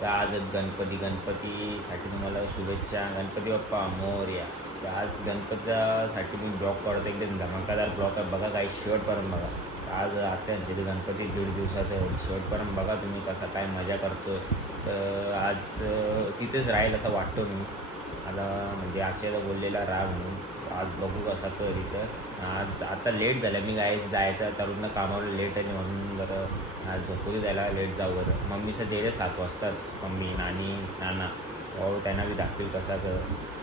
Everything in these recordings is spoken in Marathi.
तर आज गणपतीसाठी तुम्हाला शुभेच्छा. गणपती बाप्पा मोरया. तर आज गणपतीसाठी मी ब्लॉग करतो, एकदम धमाकादार ब्लॉग आहे. बघा काही शेवटपर्यंत बघा. आज आता तिथे गणपती 1.5 दिवसाचं आहे. शेवटपर्यंत बघा तुम्ही कसा काय मजा करतो आहे. तर आज तिथेच राहील असं वाटतो मी आता, म्हणजे आजच्या बोललेला राग म्हणून. आज बघू कसा तो तिथं. आज आता लेट झालं, मी जायचं तरुण कामावर लेट आहे म्हणून बरं आज झोपू द्यायला लेट जाऊ बरं. मम्मीचं दिले 7 वाजताच, मम्मी नाना भाऊ त्यांना बी दाखतील कसा तर.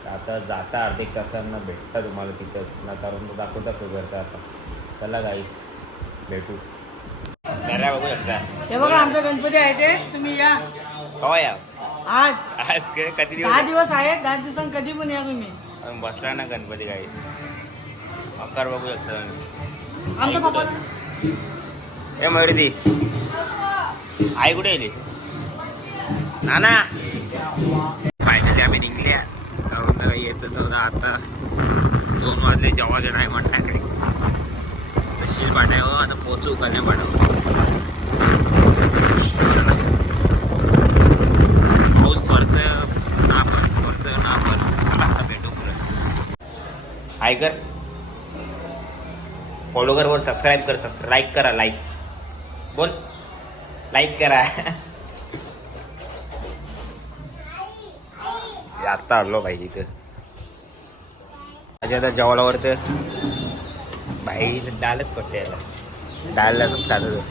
आता जाता अर्धे एक तासांना भेटता तुम्हाला तिथं ना, तरुण दाखवता तो करता. आता चला गाईस भेटू. बघू शकता हे बघा आमचा गणपती आहे ते, तुम्ही या कवा या. आज आज कधी 10 दिवस आहेत. 10 दिवसांनी कधी पण या तुम्ही. बसला ना गणपती काही आकार बघू शकता. आमचा पप्पा हे मयुरी आई कुठे येईल नाना. फायनली आम्ही निघले. येत आता 2 वाजले. जेवायचे नाही म्हणण्याकडे शील पाठावं. आता पोचू कन्या पाठावं. पाऊस पडतं ना पण चला आता भेटू पुढे. हाय कर, फॉलो कर वर, सबस्क्राईब कर, लाईक करा. लाईक बोल, लाईक करा. आत्ता आलो पाहिजे इथं. आता जेवायला वरतं भाई डालच पडते याला. डाल असंच खात होतो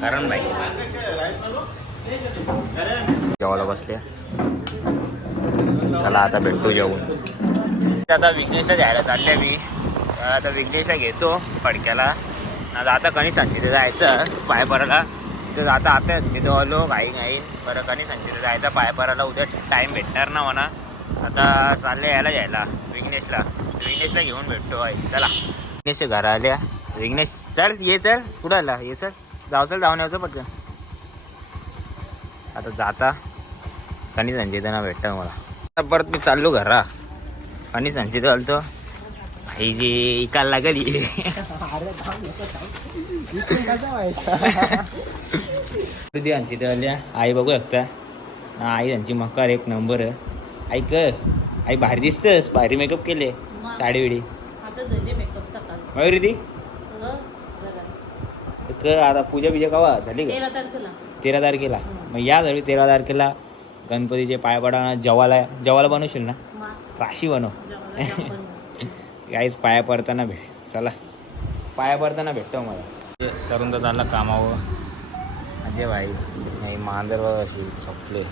कारण भाई जेवायला बसले. चला आता भेटतो जेवून. आता विघ्नेशला जायला चालले मी. आता विघ्नेशला घेतो फडक्याला. आता कणिसांची तिथे जायचं पाय परायला. तिथं आता तिथं आलो घाई बरं. कणिसांची तिथे जायचं पाय परायला. उद्या टाईम भेटणार ना म्हणा. आता चालले यायला जायला विघ्नेशला घेऊन भेटतो आहे. चला विघ्नेशच्या घरा आल्या. विघ्नेश चल ये, चल कुठं आला ये, चल जाऊन यायचं पटकन. आता जाता कणिसांची त्यांना भेटतं मला. आता परत मी चाललो घरा. कणिसांची तर आलतो भाई जे इकायला लागेल. यांची तर आल्या. आई बघू शकता आई यांची मकार एक नंबर आहे. ऐक आई भारी दिसतस, भारी मेकअप केले. साडी विडी मयुरी ती आता पूजा बिजा कवा झाली का? 13 तारखेला. मग या झाली 13 तारखेला गणपतीचे पाय पडा. जेवायला बनवशील ना? राशी बनव. काहीच पाया पडताना चला पाया पडताना भेटतो मला. तरुण तर चालला कामावं. अजय भाई नाही मांजर बघ अशी झोपले.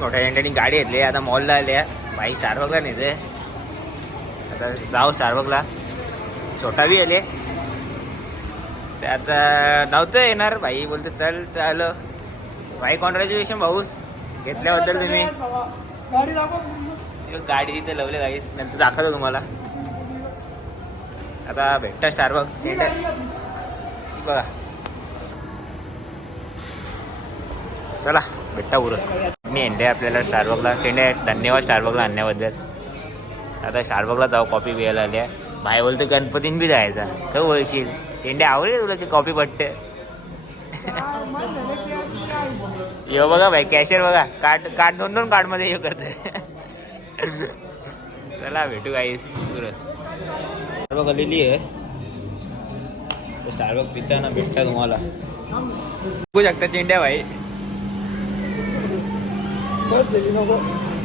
मोठ्या यांनी गाडी घेतली. आता मॉलला आल्या भाई. स्टारबकला नेते. आता जाऊ स्टारबकला. छोटा बी आले. ते आता नव्हतं येणार भाई. बोलते चल आलं भाई. कॉन्ग्रॅच्युलेशन भाऊस घेतल्याबद्दल. तुम्ही गाडी तिथे लावले गाईस. नंतर दाखवतो तुम्हाला. आता भेटता स्टारबक बघा. चला भेटता पुरं. मी एंडे आपल्याला स्टारबकला. चेंडे धन्यवाद स्टारबकला आणण्याबद्दल. आता स्टारबकला जाऊ कॉफी प्यायला आल्या. भाई बोलतो गणपतीन बी जायचा. तर बोलशील चेंडे आवडले तुला कॉफी पट्टे. यो बघा भाई कॅशियर बघा. कार्ड 2 कार्डमध्ये हे करते. चला भेटू काही पुरं. स्टारबक आलेली आहे. स्टारबक पिताना भेटता तुम्हाला. बघू शकता चेंड्या भाई.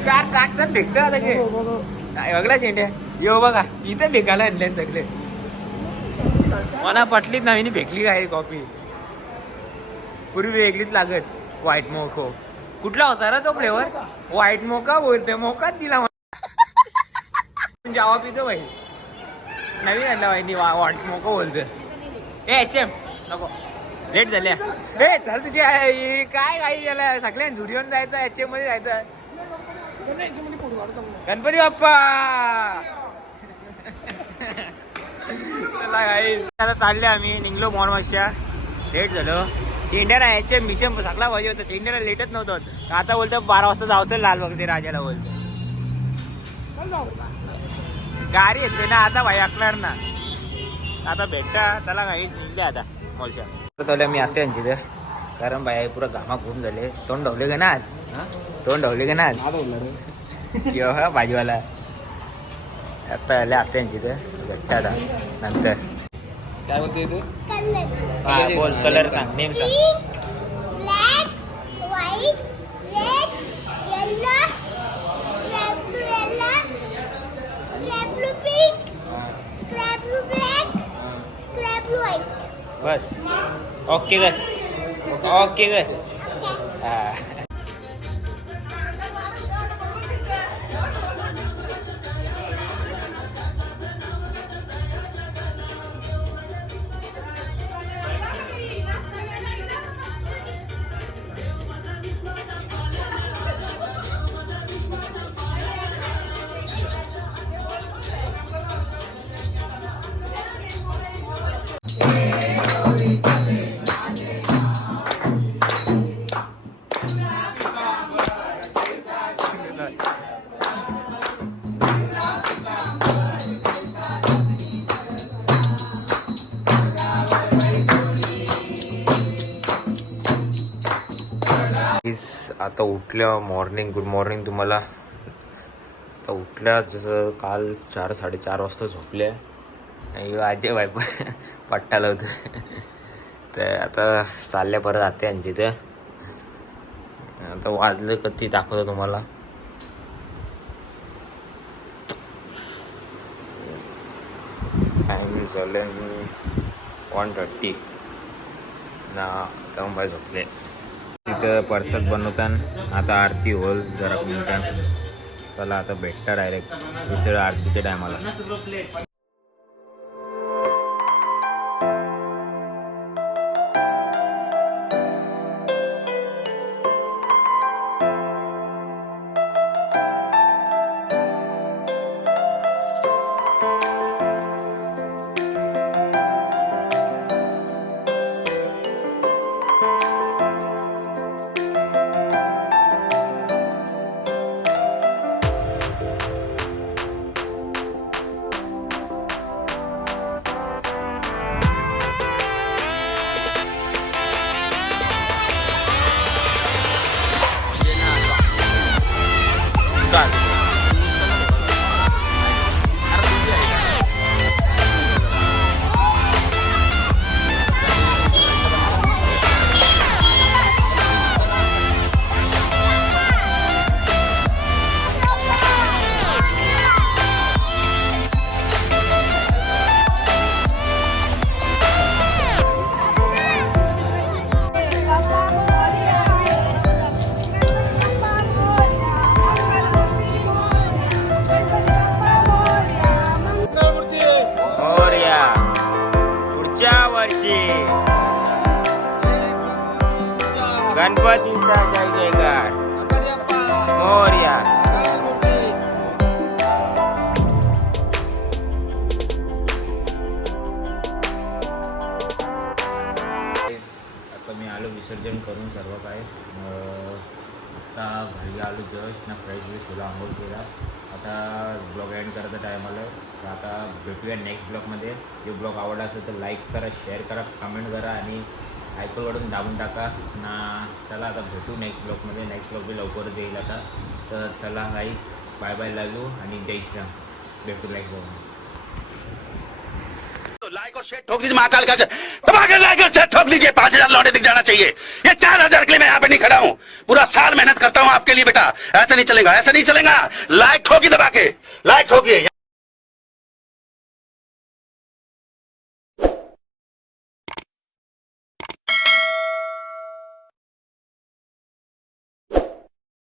कार टाकतात भेटतं आता काय बघला चेंड्या. यो बघा इथे भेकायला आणले सगळे. मला पटलीच नवीन भेटली काय कॉफी. पूर्वी वेगळीच लागत. व्हाईट मोको कुठला होता रे तो फ्लेवर? व्हाईट मोका बोलते. मोकाच दिला जावा पितो भाई. नवीन आणला भाई. व्हाईट मोका बोलते. HM नको लेट झाल्या. चल तुझी काय काही झालं. सगळ्यांनी झुडिओन जायचं. HM मध्ये जायचं. गणपती बाप्पा. आता चालले आम्ही. निघलो मॉर्मसच्या. लेट झालं. चेंड्याला HM बिचम सगळा पाहिजे होता. चेंड्याला लेटच नव्हतं. आता बोलतो 12 वाजता जायचं लालबागच्या राजाला बोलतो. गाडी येते ना आता भाई. ऐकणार ना आता भेटता त्याला काहीच निघले आता मॉलच्या मी आता यांची ते कारण बाय पुरा घामा घुम झाले तोंड ढवले का ना आज तोंड ढवले का ना आज यो हा भाजीवाला आता आले आता यांची ते भेटता आता नंतर काय बोलतोय तू? हा बोल कलर सांग नेम सांग Black, white, red, yellow, sky blue yellow, sky blue pink, sky blue black, sky blue white. बस ओके कर ओके कर हा आता उठल्या मॉर्निंग गुड मॉर्निंग तुम्हाला आता उठल्या जसं काल 4-4:30 वाजता झोपले आणि आजी बाय पट्टाला होतं तर आता चालल्या परत आते यांची ते आता वाजलं कधी दाखवतो तुम्हाला टाइम झाले 1:30 ना तेव्हा बाय झोपले तिथं परसाद बनवताना आता आरती होल जरा मिनिटां चला आता भेटता डायरेक्ट दुसऱ्या आरतीच्या टायमाला गणपतीचा जय जयकार मोरया आता मी आलो विसर्जन करून सर्व काय आता घरी आलो जस्ट ना फ्रेश ब्रेश होला आंघोळ केला आता ब्लॉग एंड करायचा टाईम आलं तर आता भेटूया नेक्स्ट ब्लॉगमध्ये जो ब्लॉग आवडला असेल तर लाईक करा शेअर करा कमेंट करा आणि आयकॉनवरून दाबून टाका ना चला आता भेटू नेक्स्ट ब्लॉगमध्ये नेक्स्ट ब्लॉग बी लवकरच येईल आता तर चला गाईस बाय बाय लव यू आणि जय श्रीराम भेटू लाईक बघून लाइक और शेयर ठोक दीजिए महाकाल का धमाके लाइक और शेयर ठोक दीजिए 5000 लौटे दिख जाना चाहिए ये 4000 के लिए मैं यहाँ पे नहीं खड़ा हूँ पूरा साल मेहनत करता हूँ आपके लिए बेटा ऐसा नहीं चलेगा लाइक ठोकी दबा के लाइक ठोकिए